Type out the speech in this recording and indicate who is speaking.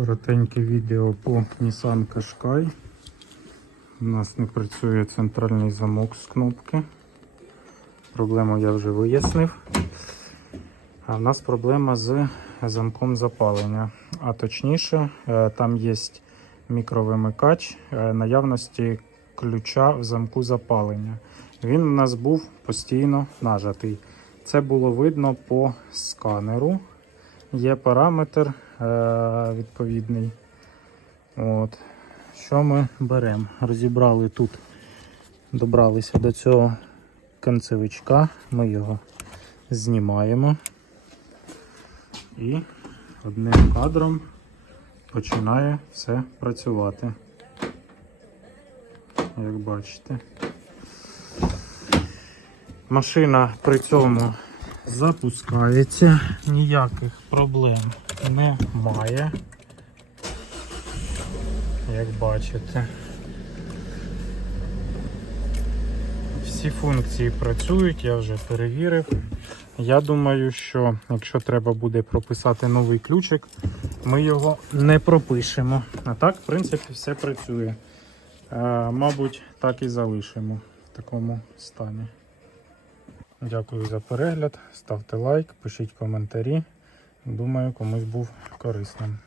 Speaker 1: Коротеньке відео по Nissan Qashqai. У нас не працює центральний замок з кнопки. Проблему я вже вияснив. А в нас проблема з замком запалення. А точніше, е, там є мікровимикач е, наявності ключа в замку запалення. Він у нас був постійно нажатий. Це було видно по сканеру. Є параметр відповідний. От. Що ми беремо? Розібрали тут, добралися до цього концевичка. Ми його знімаємо. І одним кадром починає все працювати. Як бачите. Машина при цьому запускається, ніяких проблем немає. Як бачите. Всі функції працюють, я вже перевірив. Я думаю, що якщо треба буде прописати новий ключик, ми його не пропишемо. А так, в принципі, все працює. Е, мабуть, так і залишимо в такому стані. Дякую за перегляд. Ставте лайк, пишіть коментарі. Думаю, комусь був корисним.